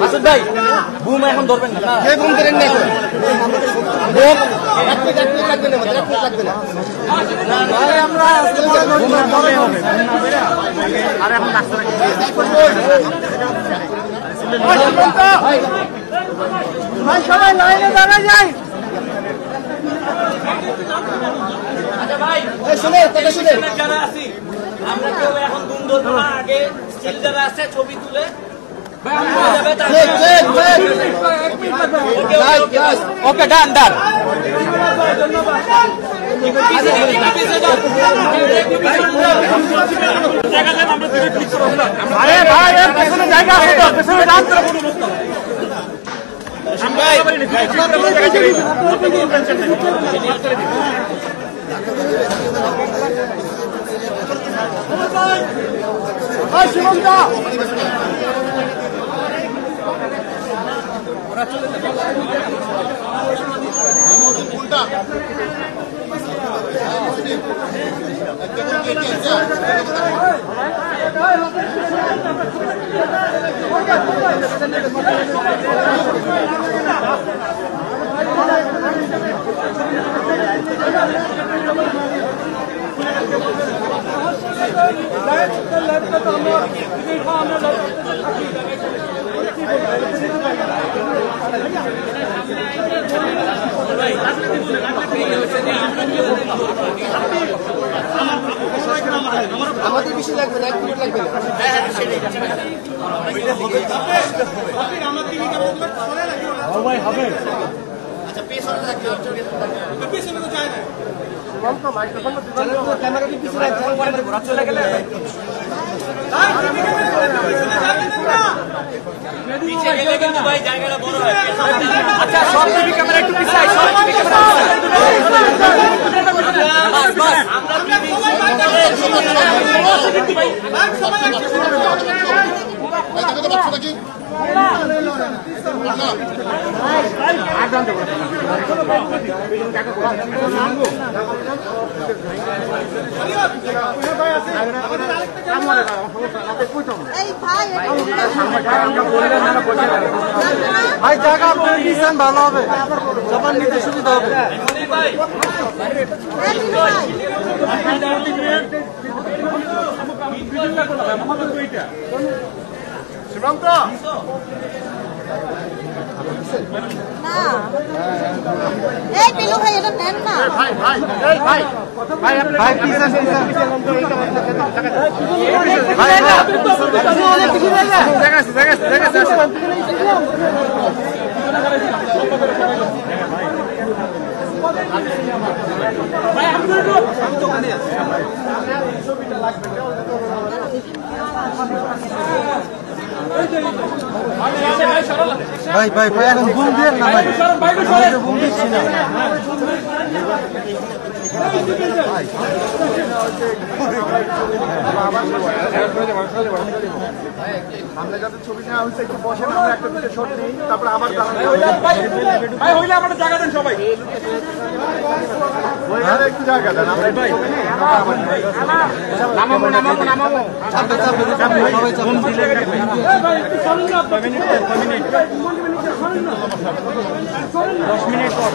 মাসুদ ভাই বুম এখন ধরবেন না বুম ধরেন না এখন আর এখন ভাই সবাই লাইনে দাঁড়া যায় যারা আছি আমরা কেউ এখন বুম ধরবো না আগে স্টিল যারা আছে ছবি তুলে ওকে ডান ডান জায়গা আমাদের বেশি লাগবে না 1 মিনিট লাগবে না ভাই হবে আচ্ছা পেছনে রাখতে পেছনে তো যায় না মাইক্রোফোন তো ক্যামেরা কি পিছনে রাখতে ঘোরা চলে গেলে পিছে গেলে কিন্তু ভাই জায়গাটা বড় হয় আচ্ছা সব টিভি ক্যামেরা একটু পিছাই সব টিভি ক্যামেরা বাস বাস আমরা টিভি সবাই একসাথে বাচ্চা নাকি ভাই জায়গা আপনার দিচ্ছেন ভালো হবে সবার নিতে সুবিধা হবে শিবন্ত না এই পিলু ভাই এটা নেন না ভাই ভাই এই ভাই ভাই ভাই পিছন পিছন ভাই না জায়গা ভাই আমি তো ওখানে আছি ছবিটা লাগবে ভাই ভাই ভাই এখন বুম দেন না ভাই বুম দিচ্ছি না সামনে যাতে ছবি নেওয়া হয়েছে একটু বসেন আমরা একটা দুটো শট নিই তারপরে আবার ভাই হইলে আমরা জায়গা দেন সবাই একটু জায়গা দেন আমরা ভাই নামাবো চাপবে সবাই চাপবে 10 মিনিট পর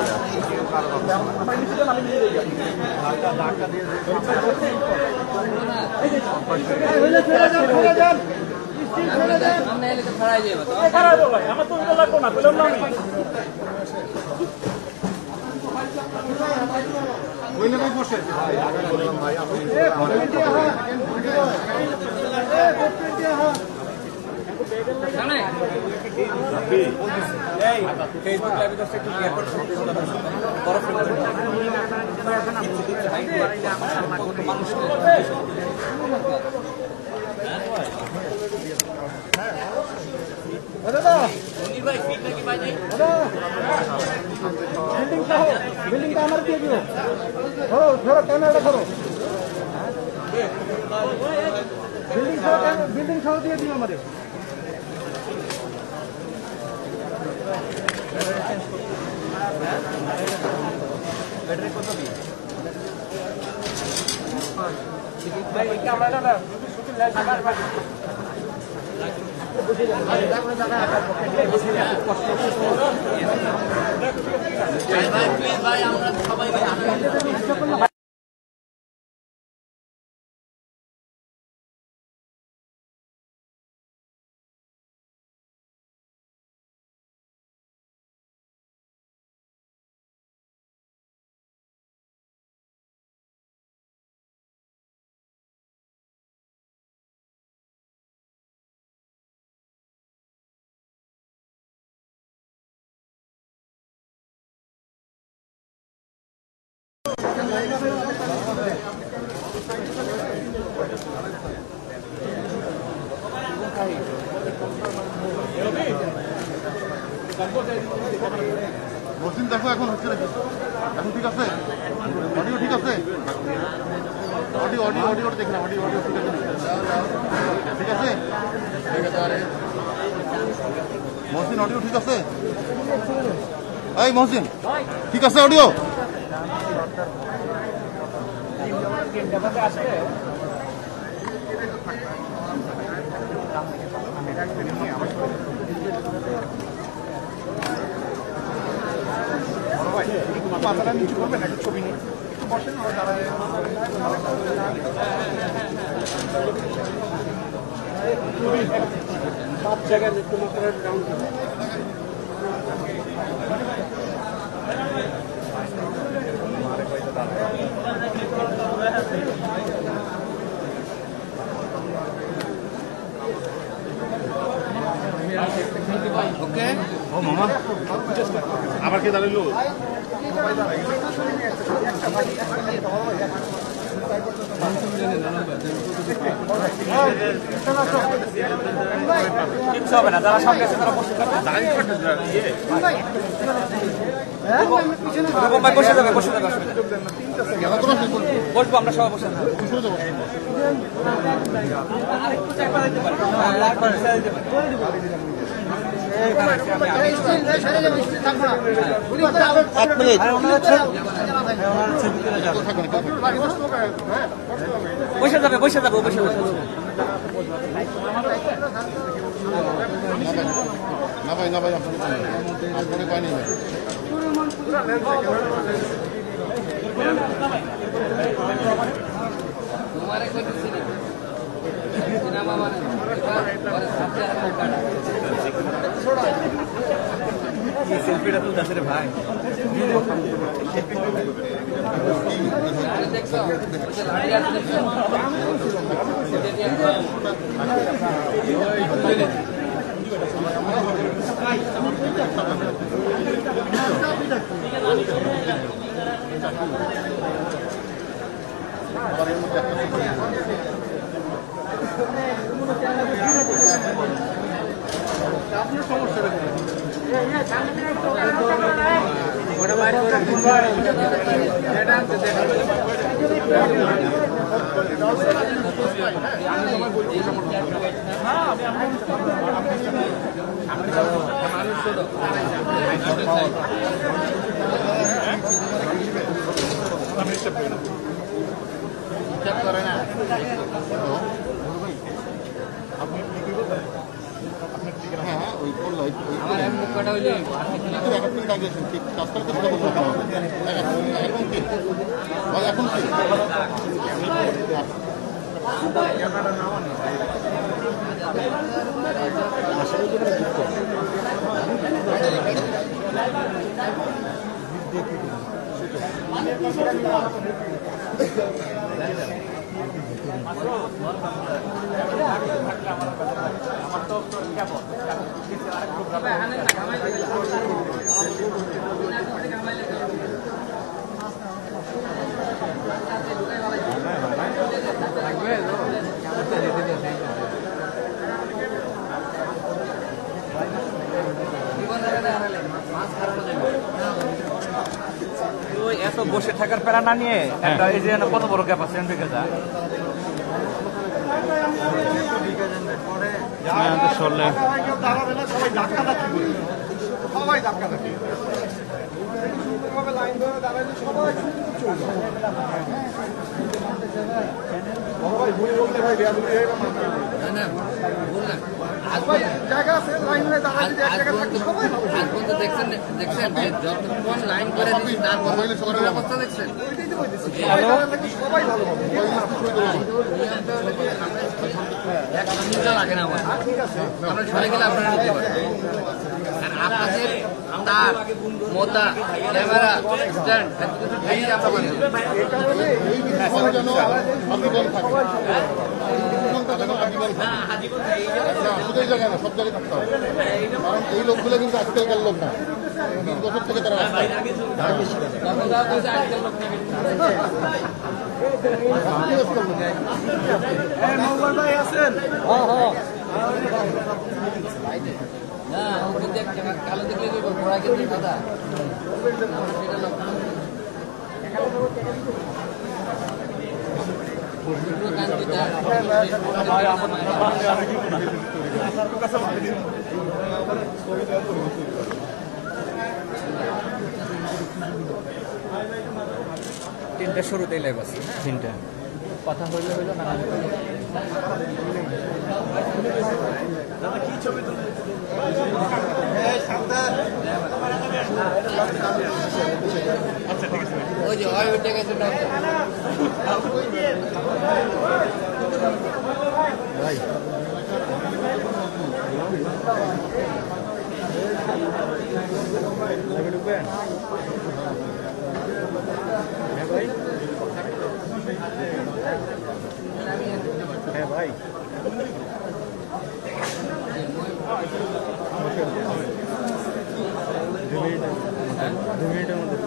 আমার তো লাগবো না বললাম না বসে ফেসবুক লাইভে তো একটু রিপোর্ট বরফ মানুষ বিল্ডিংটা আমার দিয়ে দিও ধরো ধরো ক্যামেরাটা ধরো বিল্ডিং সহ দিয়ে দিও আমাদের ব্যাটারি কত দিই ভাই ক্যামেরাটা ভাই আমরা সবাই মসজিদ দেখো এখন হচ্ছে নাকি এখন ঠিক আছে অডিও ঠিক আছে অডিও অডিও অডিও দেখলাম অডিও অডিও ঠিক আছে ঠিক আছে মহসিন অডিও ঠিক আছে এই মহসিন ঠিক আছে অডিও মাথাটা নিচু করবেন একটা ছবি নিয়ে একটু বসেন সব জায়গায় ওকে ও মামা আবার কে দাঁড়ালো কিচ্ছু হবে না যারা সামনে আছে তারা বসে থাকবে বসে যাবে বসবো আমরা সবাই বসে থাকবো বসে যাবে না ভাই আপনাকে পাইনি সেলফিটা তুলতেছে রে ভাই আপনার সমস্যা হ্যাঁ ওই মুখটা হইলে এক মিনিট আগে ঠিক কাজটাকে সেটা বলবো এখন কি এখন কি এত বসে থাকার প্যারা না নিয়ে একটা এই যে কত বড় গ্যাপ আছে সবাই সবাই ধাক্কা থাকে সুন্দরভাবে লাইন ধরে দাঁড়াইলে সবাই ভাই ভুল বলতে ভাই জায়গা আছে লাইন ধরে দাঁড়াইলে এক জায়গা থাকে সবাই আজ পর্যন্ত দেখছেন ভাই যতক্ষণ লাইন করে দিচ্ছি তার সবার অবস্থা দেখছেন সবাই ভালো হবে এক মিনিট লাগে না আমার আমরা সরে গেলে আপনারা নিতে পারেন আপনাদের তার মোতা ক্যামেরা স্ট্যান্ড এত কিছু সব জায়গায় থাকতে হবে কারণ এই লোকগুলো কিন্তু আজকালকার লোক না 20 বছর থেকে তারা কালো দেখলে ঘোড়া কিন্তু দাদা তিনটা শুরুতেই লাইভ আছে তিনটা কথা হইলে হইলো না দাদা কি ছবি আচ্ছা ঠিক আছে ওই যে ওই উঠে গেছে ভাই ঢুকবেন হ্যাঁ ভাই হ্যাঁ ভাই দু মিনিটের মধ্যে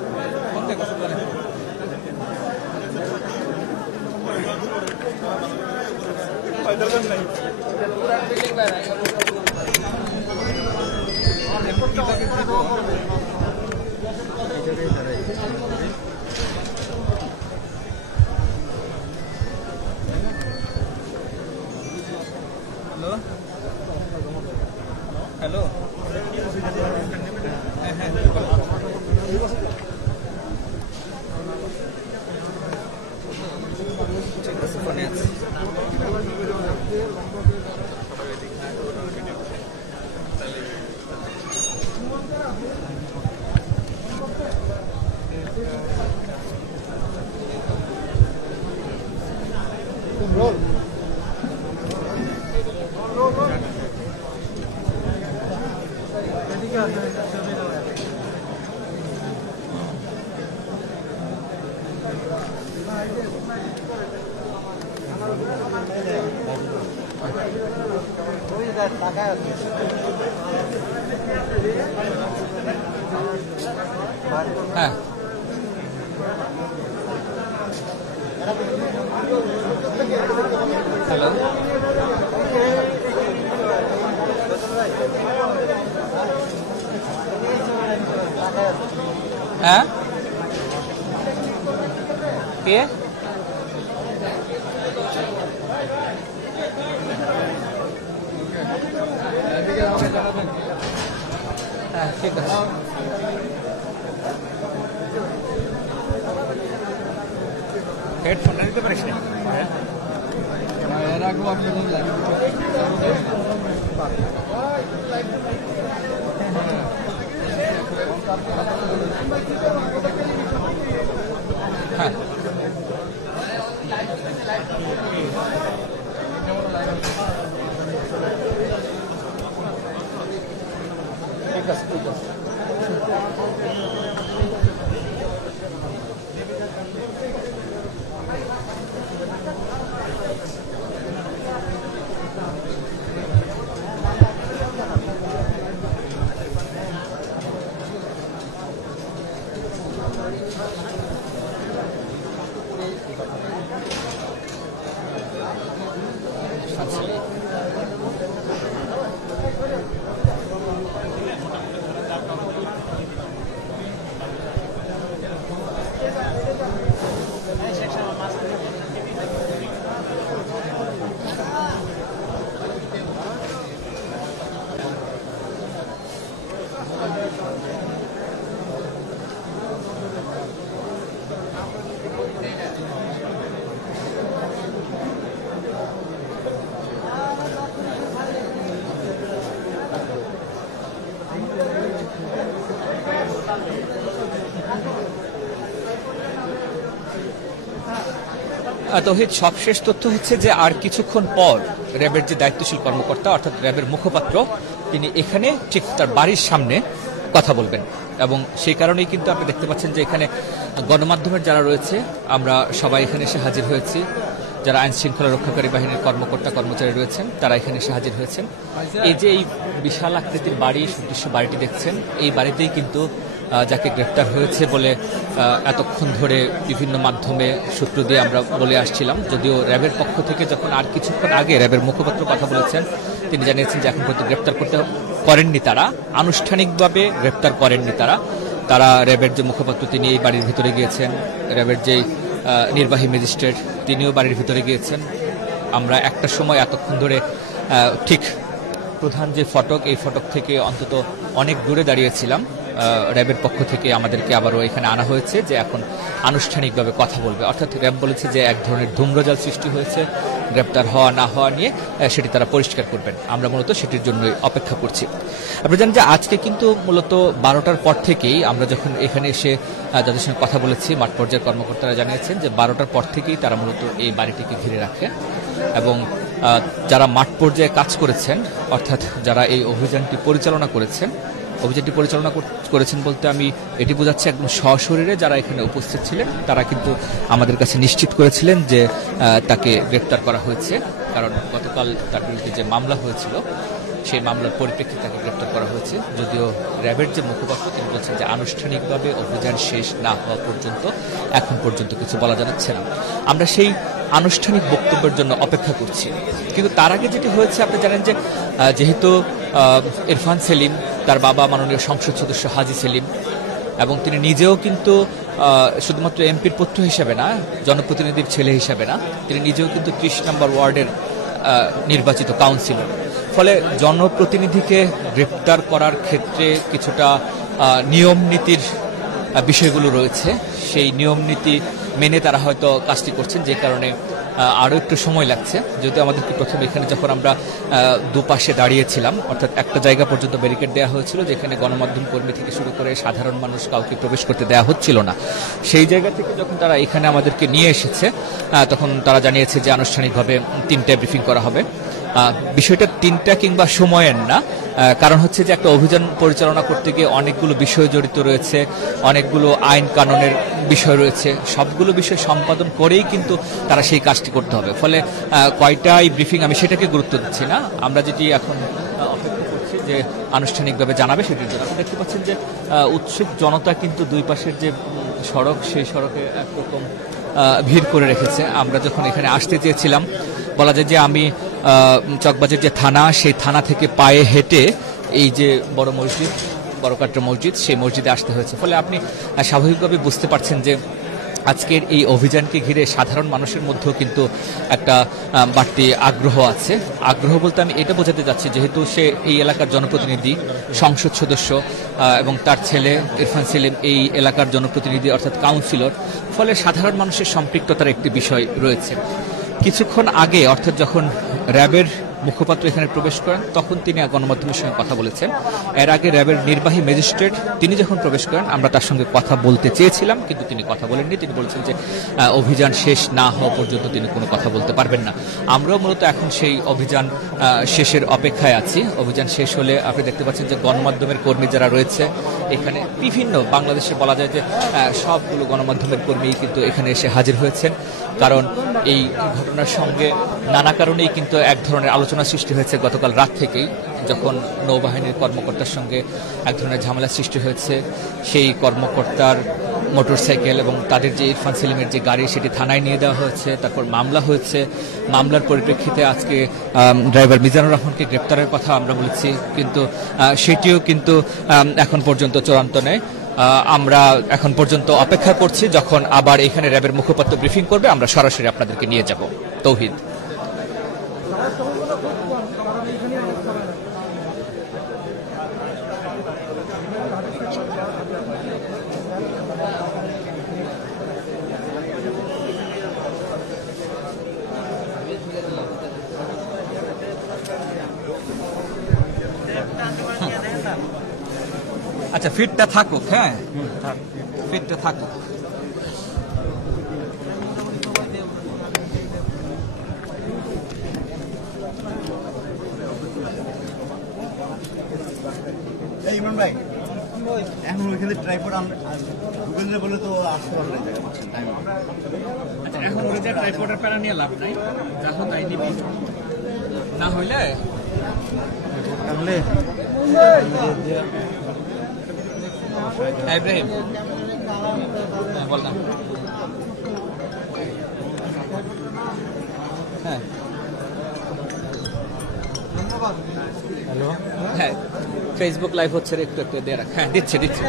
হ্যালো ঠিক আছে ফোনে আছে হ্যাঁ হ্যালো হ্যাঁ কে হ্যাঁ ঠিক আছে হেডফোনটা দিতে পারিস না রাখবো আপনি হ্যাঁ ঠিক আছে ঠিক আছে তৌহিদ, সবশেষ তথ্য হচ্ছে যে আর কিছুক্ষণ পর র্যাবের যে দায়িত্বশীল কর্মকর্তা অর্থাৎ র্যাবের মুখপাত্র তিনি এখানে ঠিক তার বাড়ির সামনে কথা বলবেন এবং সেই কারণেই কিন্তু আপনি দেখতে পাচ্ছেন যে এখানে গণমাধ্যমের যারা রয়েছে আমরা সবাই এখানে এসে হাজির হয়েছি। যারা আইন শৃঙ্খলা রক্ষাকারী বাহিনীর কর্মকর্তা কর্মচারী রয়েছেন তারা এখানে এসে হাজির হয়েছেন। এই যে এই বিশাল আকৃতির বাড়ি, সুদৃশ্য বাড়িটি দেখছেন, এই বাড়িতেই কিন্তু যাকে গ্রেপ্তার হয়েছে বলে এতক্ষণ ধরে বিভিন্ন মাধ্যমে সূত্র দিয়ে আমরা বলে আসছিলাম। যদিও র্যাবের পক্ষ থেকে যখন আর কিছুক্ষণ আগে র্যাবের মুখপাত্র কথা বলেছেন, তিনি জানিয়েছেন যে এখন পর্যন্ত গ্রেপ্তার করেননি তারা, আনুষ্ঠানিকভাবে গ্রেপ্তার করেননি তারা র্যাবের যে মুখপাত্র তিনি এই বাড়ির ভিতরে গিয়েছেন, র্যাবের যে নির্বাহী ম্যাজিস্ট্রেট তিনিও বাড়ির ভিতরে গিয়েছেন। আমরা একটা সময় এতক্ষণ ধরে ঠিক প্রধান যে ফটক, এই ফটক থেকে অন্তত অনেক দূরে দাঁড়িয়েছিলাম। র্যাবের পক্ষ থেকে আমাদেরকে আবারও এখানে আনা হয়েছে যে এখন আনুষ্ঠানিকভাবে কথা বলবে, অর্থাৎ র্যাব বলেছে যে এক ধরনের ধূম্রজাল সৃষ্টি হয়েছে, গ্রেপ্তার হওয়া না হওয়া নিয়ে সেটি তারা পরিষ্কার করবেন। আমরা মূলত সেটির জন্যই অপেক্ষা করছি। আপনি জানেন যে আজকে কিন্তু মূলত 12টার পর থেকেই আমরা যখন এখানে এসে যাদের সঙ্গে কথা বলেছি, মাঠ পর্যায়ের কর্মকর্তারা জানিয়েছেন যে 12টার পর থেকেই তারা মূলত এই বাড়িটিকে ঘিরে রাখে এবং যারা মাঠ পর্যায়ে কাজ করেছেন, অর্থাৎ যারা এই অভিযানটি পরিচালনা করেছেন বলতে আমি এটি বোঝাচ্ছি একদম সশরীরে যারা এখানে উপস্থিত ছিলেন তারা কিন্তু আমাদের কাছে নিশ্চিত করেছিলেন যে তাকে গ্রেপ্তার করা হয়েছে। কারণ গতকাল তার বিরুদ্ধে যে মামলা হয়েছিল সেই মামলার পরিপ্রেক্ষিতে তাকে গ্রেপ্তার করা হয়েছে। যদিও র্যাবের যে মুখপাত্র তিনি বলছেন যে আনুষ্ঠানিকভাবে অভিযান শেষ না হওয়া পর্যন্ত এখন পর্যন্ত কিছু বলা যাচ্ছে না। আমরা সেই আনুষ্ঠানিক বক্তব্যের জন্য অপেক্ষা করছি। কিন্তু তার আগে যেটি হয়েছে আপনি জানেন যে যেহেতু ইরফান সেলিম, তার বাবা মাননীয় সংসদ সদস্য হাজী সেলিম, এবং তিনি নিজেও কিন্তু শুধুমাত্র এমপির পুত্র হিসেবে না, জনপ্রতিনিধির ছেলে হিসেবে না, তিনি নিজেও কিন্তু 30 নম্বর ওয়ার্ডের নির্বাচিত কাউন্সিলর। ফলে জনপ্রতিনিধিকে গ্রেপ্তার করার ক্ষেত্রে কিছুটা নিয়ম নীতির বিষয়গুলো রয়েছে। সেই নিয়ম নীতি মেনে তারা হয়তো কাজটি করছেন, যে কারণে আরও একটু সময় লাগছে। যদিও আমাদেরকে প্রথমে এখানে যখন আমরা দুপাশে দাঁড়িয়েছিলাম, অর্থাৎ একটা জায়গা পর্যন্ত ব্যারিকেড দেওয়া হয়েছিল যেখানে গণমাধ্যম কর্মী থেকে শুরু করে সাধারণ মানুষ কাউকে প্রবেশ করতে দেওয়া হচ্ছিল না, সেই জায়গা থেকে যখন তারা এখানে আমাদেরকে নিয়ে এসেছে তখন তারা জানিয়েছে যে আনুষ্ঠানিকভাবে 3টায় ব্রিফিং করা হবে। বিষয়টা 3টা কিংবা সময়ের না, কারণ হচ্ছে যে একটা অভিযান পরিচালনা করতে গিয়ে অনেকগুলো বিষয় জড়িত রয়েছে, অনেকগুলো আইন কানুনের বিষয় রয়েছে, সবগুলো বিষয় সম্পাদন করেই কিন্তু তারা সেই কাজটি করতে হবে। ফলে কয়টাই ব্রিফিং আমি সেটাকে গুরুত্ব দিচ্ছি না, আমরা যেটি এখন অপেক্ষা করছি যে আনুষ্ঠানিকভাবে জানাবে সেটির জন্য। আপনি দেখতে পাচ্ছেন যে উৎসুক জনতা কিন্তু দুই পাশের যে সড়ক সেই সড়কে একরকম ভিড় করে রেখেছে। আমরা যখন এখানে আসতে চেয়েছিলাম, বলা যায় যে আমি চকবাজার যে থানা, সেই থানা থেকে পায়ে হেঁটে এই যে বড় মসজিদ, বড়কাট্রা মসজিদ, সেই মসজিদে আসতে হয়েছে। ফলে আপনি স্বাভাবিকভাবে বুঝতে পারছেন যে আজকের এই অভিযানকে ঘিরে সাধারণ মানুষের মধ্যেও কিন্তু একটা বাড়তি আগ্রহ আছে। আগ্রহ বলতে আমি এটা বোঝাতে যাচ্ছি, যেহেতু সে এই এলাকার জনপ্রতিনিধি, সংসদ সদস্য এবং তার ছেলে ইরফান সেলিম এই এলাকার জনপ্রতিনিধি অর্থাৎ কাউন্সিলর, ফলে সাধারণ মানুষের সম্পৃক্ততার একটি বিষয় রয়েছে। কিছুক্ষণ আগে অর্থাৎ যখন র্যাবের মুখপাত্র এখানে প্রবেশ করেন তখন তিনি গণমাধ্যমের সঙ্গে কথা বলেছেন। এর আগে র্যাবের নির্বাহী ম্যাজিস্ট্রেট তিনি যখন প্রবেশ করেন আমরা তার সঙ্গে কথা বলতে চেয়েছিলাম, কিন্তু তিনি কথা বলেননি। তিনি বলছেন যে অভিযান শেষ না হওয়া পর্যন্ত তিনি কোনো কথা বলতে পারবেন না। আমরাও মূলত এখন সেই অভিযান শেষের অপেক্ষায় আছি। অভিযান শেষ হলে আপনি দেখতে পাচ্ছেন যে গণমাধ্যমের কর্মী যারা রয়েছে এখানে, বিভিন্ন বাংলাদেশে বলা যায় যে সবগুলো গণমাধ্যমের কর্মী কিন্তু এখানে এসে হাজির হয়েছেন। কারণ এই ঘটনার সঙ্গে নানা কারণেই কিন্তু এক ধরনের আলোচনা সৃষ্টি হয়েছে গতকাল রাত থেকেই, যখন নৌবাহিনীর কর্মকর্তার সঙ্গে এক ধরনের ঝামেলা সৃষ্টি হয়েছে। সেই কর্মকর্তার মোটরসাইকেল এবং তাদের যে ইরফান সেলিমের যে গাড়ি সেটি থানায় নিয়ে দেওয়া হয়েছে, তারপর মামলা হয়েছে। মামলার পরিপ্রেক্ষিতে আজকে ড্রাইভার মিজানুর রহমানকে গ্রেপ্তারের কথা আমরা বলেছি, কিন্তু সেটিও কিন্তু এখন পর্যন্ত চূড়ান্ত নেই। আমরা এখন পর্যন্ত অপেক্ষা করছি, যখন আবার এখানে র্যাবের মুখপাত্র ব্রিফিং করবে আমরা সরাসরি আপনাদেরকে নিয়ে যাব। তৌহিদ। আচ্ছা, ফিটটা থাকুক, হ্যাঁ ফিটটা থাকুক। সালমান ভাই এখন ওইখানে ট্রাইপড গুগলে বলে তো আসতে পারবে এখন ওই যে ট্রাইপডের প্যারা নিয়ে লাভ নাই, যা হোক তাই নিবি, না হইলে তাহলে ইব্রাহিম বল না। হ্যাঁ হ্যালো হ্যাঁ, ফেসবুক লাইভ হচ্ছে রে, একটু একটু দিয়ে রাখ। হ্যাঁ দিচ্ছে দিচ্ছে।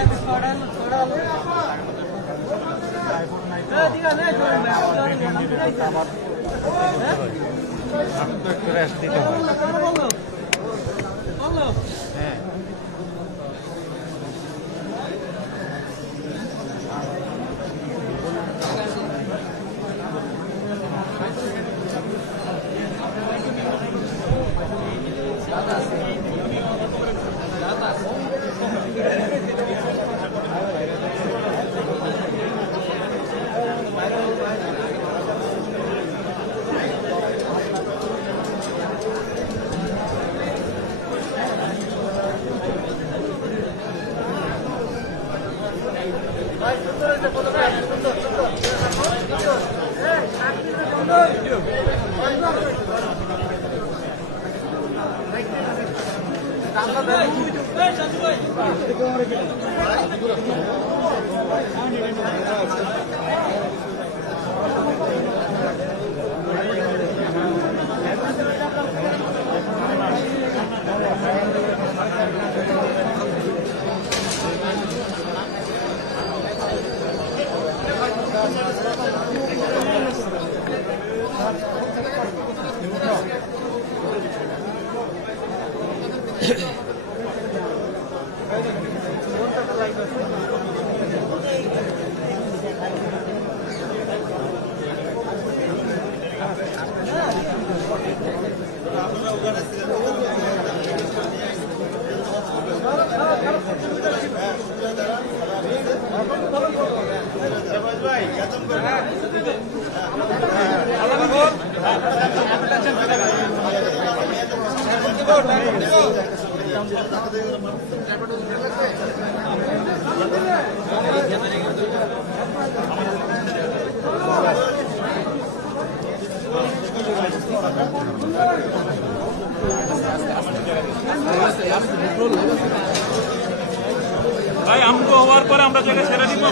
ভাই আমগো হওয়ার পরে আমরা জায়গা ছেড়ে দিব।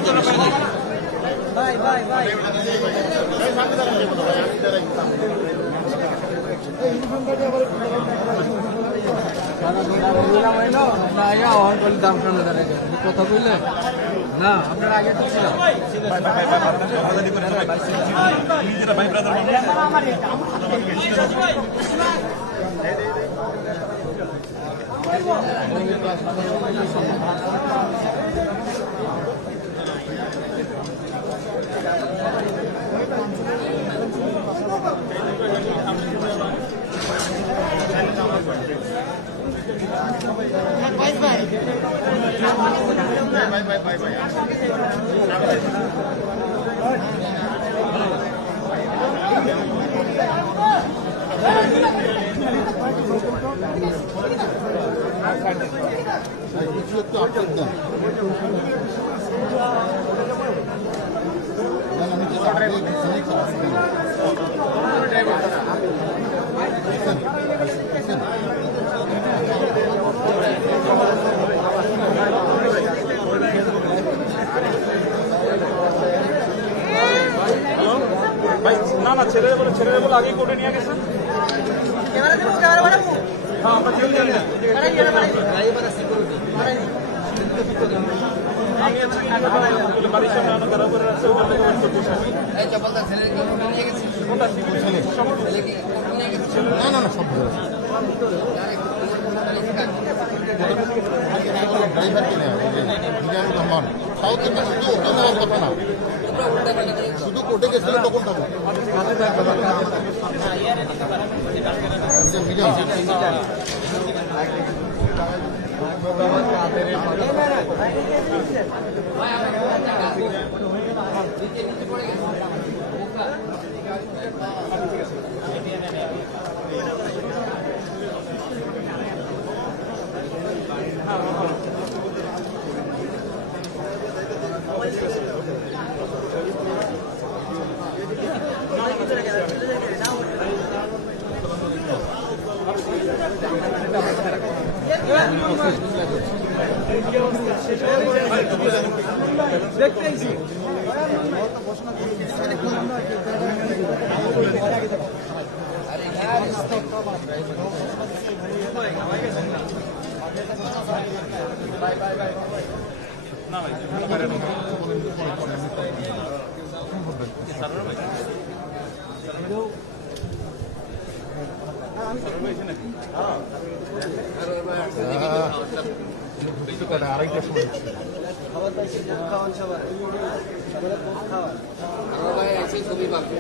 ভাই ভাই ভাই দাম কথা বললে না আপনার আগে কিছু একটু আপডেট দেন। আমি just update দিচ্ছি, ভাই না না ছেড়ে বলে আগেই কোর্টে নিয়ে গেছেন। হ্যাঁ আমরা জলদি আমি বাড়ির সামনে অনেক খারাপ করে রাখছে, ওখান থেকে ওয়েট করতে বসে। এই চপলদার ছেলের কি নিয়ে গেছে? কোনটা ছেলে ছেলে কি নিয়ে গেছে? না না না সব ড্রাইভার কিনে রহমান সাউথ ইন্ডিয়ান শুধু ওটা নেওয়ার কথা না, শুধু কোর্টে গেছিল তখন মিডিয়াম দেখতেইছি আড়াইটার সময় খাওয়ান সবাই খাওয়ান ভাই আছে ছবি বাকি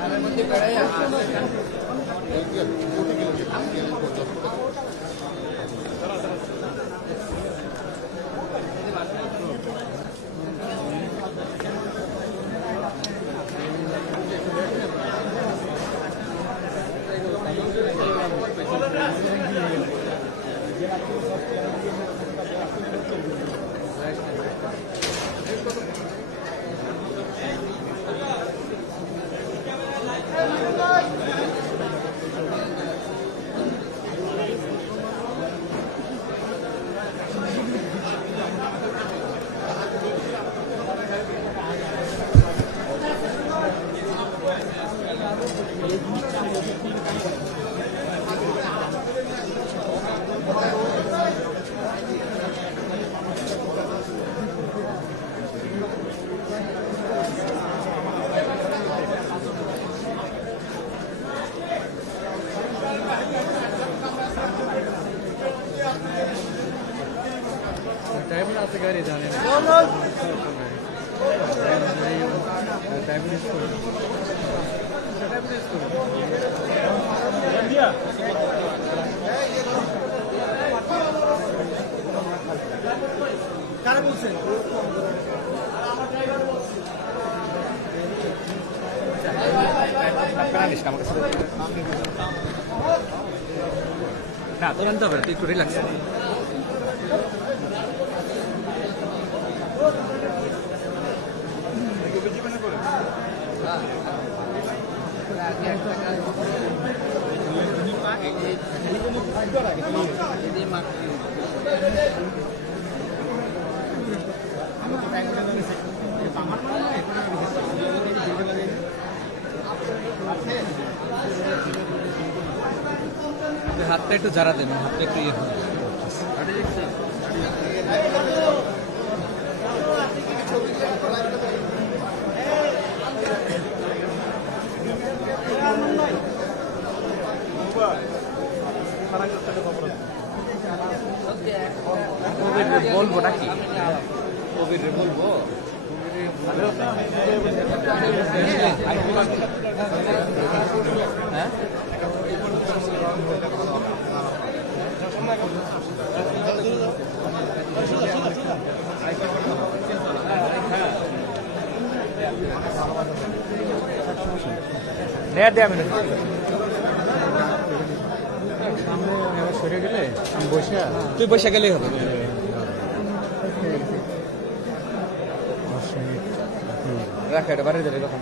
তার মধ্যে বেড়াই टाइम रात गाड़ी जाने কারা বলছেন না তোর আনতে হবে না, তুই একটু রিল্যাক্স হাতটা একটু জারা দেন, হাতটা একটু ইয়ে হবে। বলবো নাকি কবির বলবো হ্যাঁ নেট দেয়া মিনিট সরে গেলে বসে তুই বসে গেলেই হবে। রাখা এটা বাড়ি যাবে কখন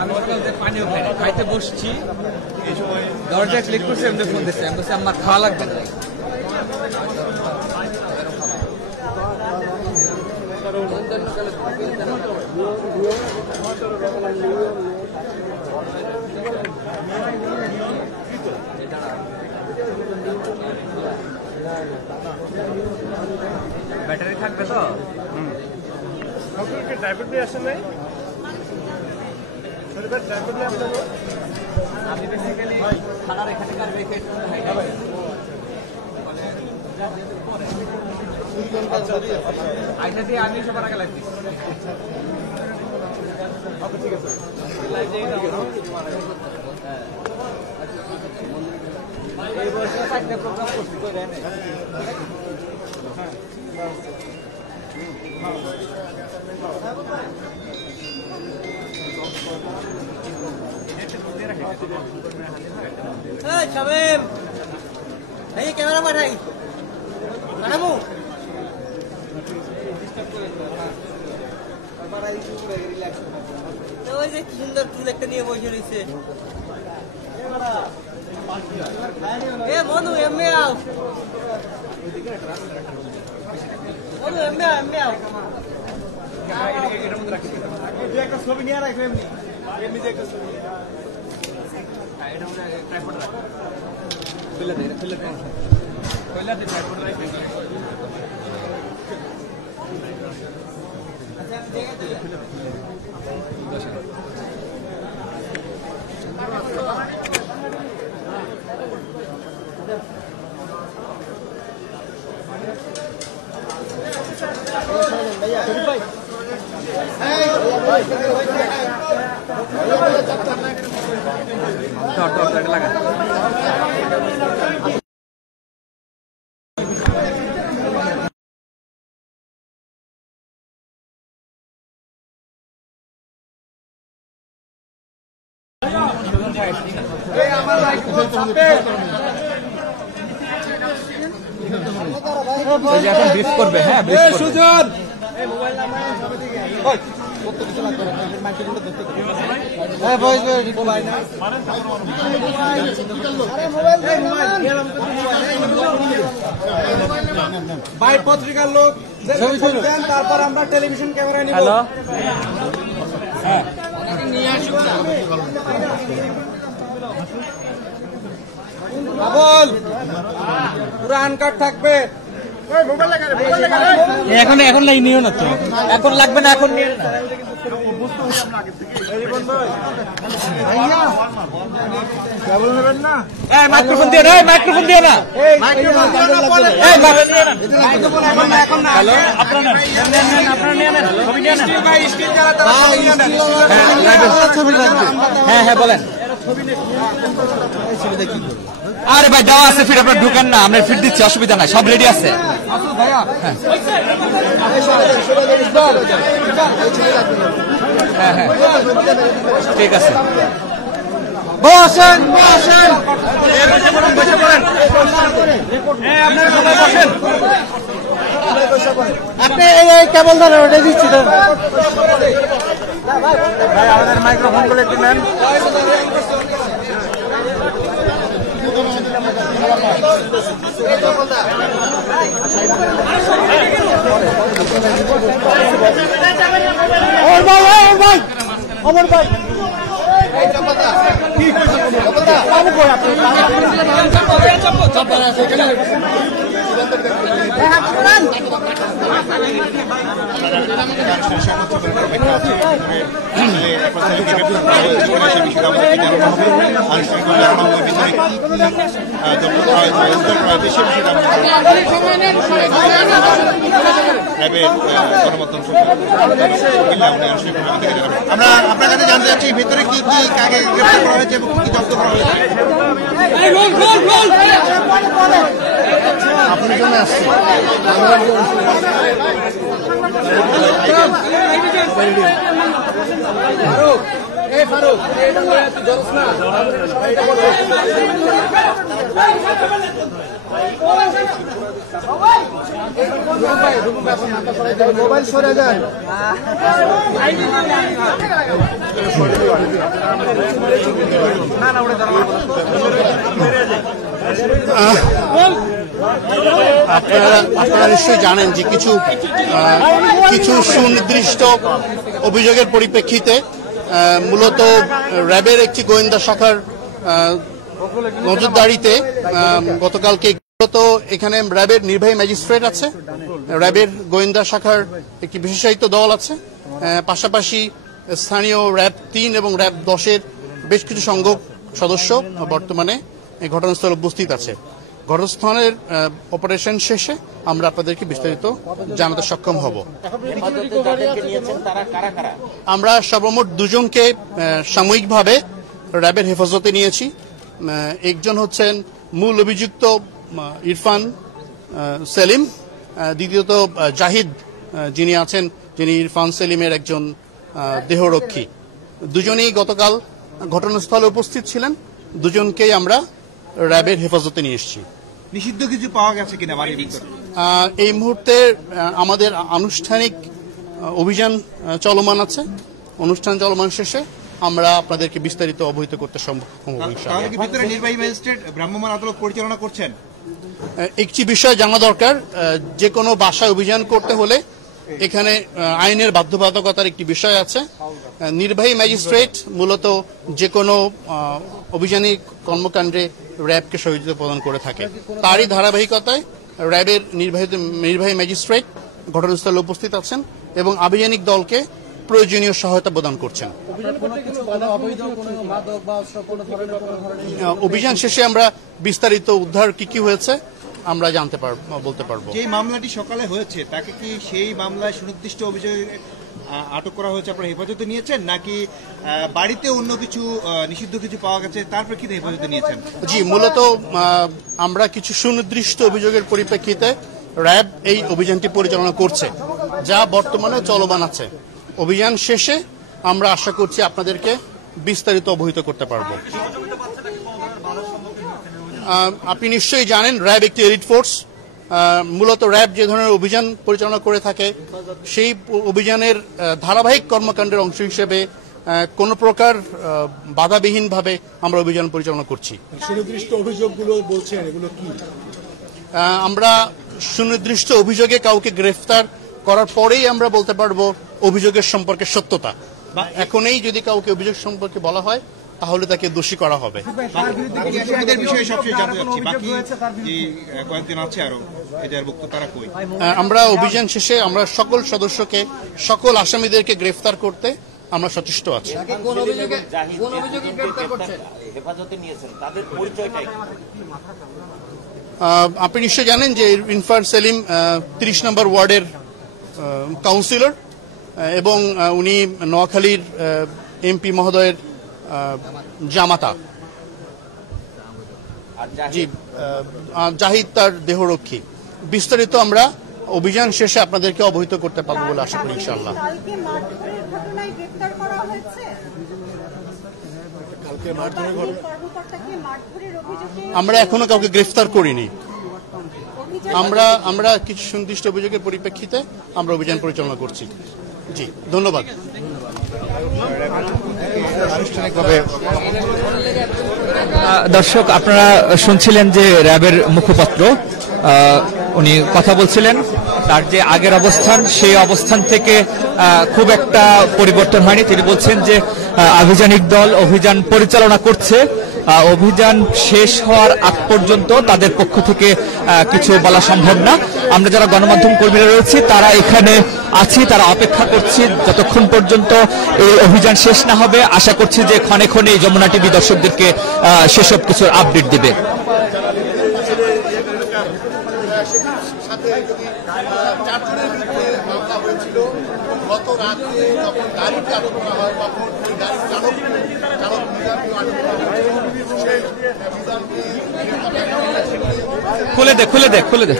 আমি পানিও খাই খাইতে বসছি, দরজায় ক্লিক করছে, এমনি ফোন দিচ্ছে, আমি বলছি আমার খাওয়া লাগবে না। ব্যাটারি থাকবে তো? ড্রাইভার দিয়ে আসেন নাই? ড্রাইভার দিয়ে আসেন? আমি বেসিক্যালি থানার এখানকার রেখে আইটা দিয়ে আমি সবার আগে লাগছি। ঠিক আছে। এই বয়সে 4টা প্রোগ্রাম করছি কই রে? এই শামিম এই ক্যামেরা পাঠাই কানামু ওই যে কি সুন্দর চুল একটা নিয়ে বসে রয়েছে এ মনু এমনি আও মনু এমনি আও একটা ছবি নিয়ে রাখবে এমনি এমনি একটা ছবি এটা মনে ট্রাইপড রাখ। খুলে দে ট্রাইপড রাখ। লাগা এখন ব্রিফ করবে। হ্যাঁ ব্রিফ করবে। সুজন ভাই পত্রিকার লোক দেন তারপর আমরা টেলিভিশন ক্যামেরা নিব। হ্যালো বল পুরো আনকাট থাকবে। এখন নিও না তো, এখন লাগবে না, এখন নিয়ে না। মাইক্রোফোন দিয়ে না, মাইক্রোফোন দিয়ে না। হ্যাঁ হ্যাঁ বলেন। আরে ভাই দেওয়া আছে, ফিট আপনার ঢুকেন না, আমরা ফিট দিচ্ছি, অসুবিধা নাই, সব রেডি আছে। হ্যাঁ হ্যাঁ ঠিক আছে। বসেন বসেন আপনি এই কেবল ধরেন ওটা দিচ্ছি তো ভাই আমাদের মাইক্রোফোন গুলো একটু নেন। অমর ভাই আমরা আপনার কাছে জানতে চাচ্ছি ভিতরে কি কি কাকে গ্রেফতার করা হয়েছে এবং কি জব্দ করা হয়েছে। আপনার জন্য আসছে মোবাইল সরে যায়। আপনারা নিশ্চয়ই জানেন যে কিছু সুনির্দিষ্ট অভিযোগের পরিপ্রেক্ষিতে মূলত র্যাবের একটি গোয়েন্দা শাখার নজরদারিতে গতকালকে তো এখানে র্যাবের নির্বাহী ম্যাজিস্ট্রেট আছে, র্যাবের গোয়েন্দা শাখার একটি বিশেষায়িত দল আছে, পাশাপাশি স্থানীয় র্যাব 3 এবং র্যাব 10-এর বেশ কিছু সংখ্যক সদস্য বর্তমানে এই ঘটনাস্থলে উপস্থিত আছে। ঘটনাস্থলের অপারেশন শেষে আমরা আপনাদেরকে বিস্তারিত জানাতে সক্ষম হব। আমরা সর্বমোট 2 জনকে সাময়িকভাবে র্যাবের হেফাজতে নিয়েছি। একজন হচ্ছেন মূল অভিযুক্ত ইরফান সেলিম, দ্বিতীয়ত জাহিদ যিনি আছেন, যিনি ইরফান সেলিমের একজন দেহরক্ষী। দুজনেই গতকাল ঘটনাস্থলে উপস্থিত ছিলেন। দুজনকেই আমরা র্যাবের হেফাজতে নিয়ে এসেছি। নিষিদ্ধ কিছু পাওয়া গেছে কিনা বাড়ির ভিতরে? এই মুহূর্তে আমাদের আনুষ্ঠানিক অভিযান চলমান আছে। অনুষ্ঠান চলমান শেষে আমরা আপনাদেরকে বিস্তারিত অবহিত করতে সক্ষম হব ইনশাআল্লাহ। তাহলে কি ভিতরে নির্বাহী ম্যাজিস্ট্রেট ভ্রাম্যমাণ আদালত পরিচালনা করছেন? একটি বিষয় জানা দরকার, যে কোনো বাসায় অভিযান করতে হলে এখানে আইনের বাধ্যবাধকতার একটি বিষয় আছে। নির্বাহী ম্যাজিস্ট্রেট মূলত যে কোনো অভিযানিক কর্মকাণ্ডে র্যাবকে সহযোগিতা প্রদান করে থাকে। তারই ধারাবাহিকতায় র্যাবের নির্বাহী ম্যাজিস্ট্রেট ঘটনাস্থলে উপস্থিত আছেন এবং আভিযানিক দলকে প্রয়োজনীয় সহায়তা প্রদান করছেন। অভিযান শেষে আমরা বিস্তারিত উদ্ধার কি হয়েছে আমরা বলতে পারবো। যে মামলাটি সকালে হয়েছে তাকে কি সেই মামলায় সুনির্দিষ্ট অভিযোগে আটক করা হয়েছে, আপনারা হেফাজতে নিয়েছেন, নাকি বাড়িতে অন্য কিছু নিষিদ্ধ কিছু পাওয়া গেছে তার প্রেক্ষিতে হেফাজতে নিয়েছেন? জি, মূলত আমরা কিছু সুনির্দিষ্ট অভিযোগের পরিপ্রেক্ষিতে র্যাব এই অভিযানটি পরিচালনা করছে, যা বর্তমানে চলমান আছে। অভিযান শেষে আমরা আশা করছি আপনাদেরকে বিস্তারিত অবহিত করতে পারবো। আপনি নিশ্চয়ই জানেন র্যাব একটি এলিট ফোর্স। মূলত র্যাব যে ধরনের অভিযান পরিচালনা করে থাকে সেই অভিযানের ধারাবাহিক কর্মকাণ্ডের অংশ হিসেবে কোন প্রকার বাধাবিহীনভাবে আমরা অভিযান পরিচালনা করছি। সুনির্দিষ্ট অভিযোগগুলো বলছেন, এগুলো কি? আমরা সুনির্দিষ্ট অভিযোগে কাউকে গ্রেফতার করার পরেই আমরা বলতে পারবো অভিযোগের সম্পর্কে সত্যতা। এখনই যদি কাউকে অভিযোগ সম্পর্কে বলা হয় তাহলে তাকে দোষী করা হবে। আমরা অভিযান শেষে আমরা সকল সদস্যকে, সকল আসামিদেরকে গ্রেফতার করতে আমরা সচেষ্ট আছি। আপনি নিশ্চয় জানেন যে ইরফান সেলিম 30 নম্বর ওয়ার্ডের কাউন্সিলর এবং উনি নোয়াখালীর এমপি মহোদয়ের জামাতা। জি, জাহিদ তার দেহরক্ষী। বিস্তারিত আমরা অভিযান শেষে আপনাদেরকে অবহিত করতে পারবো বলে আশা করি ইনশাআল্লাহ। আমরা এখনো কাউকে গ্রেফতার করিনি। আমরা কিছু সুনির্দিষ্ট অভিযোগের পরিপ্রেক্ষিতে আমরা অভিযান পরিচালনা করছি। জি, ধন্যবাদ। দর্শক, আপনারা শুনছিলেন যে র্যাবের মুখপাত্র উনি কথা বলছিলেন। তার যে আগের অবস্থান সেই অবস্থান থেকে খুব একটা পরিবর্তন হয়নি। তিনি বলছেন যে আভিযানিক দল অভিযান পরিচালনা করছে, অভিযান শেষ হওয়ার আগ পর্যন্ত তাদের পক্ষ থেকে কিছু বলা সম্ভব না। আমরা যারা গণমাধ্যম কর্মীরা রয়েছি তারা এখানে আছি, তারা অপেক্ষা করছি যতক্ষণ পর্যন্ত এই অভিযান শেষ না হবে। আশা করছি যে ক্ষণে ক্ষণে যমুনা টিভি দর্শকদেরকে সেসব কিছুর আপডেট দিবে। খুলে দে।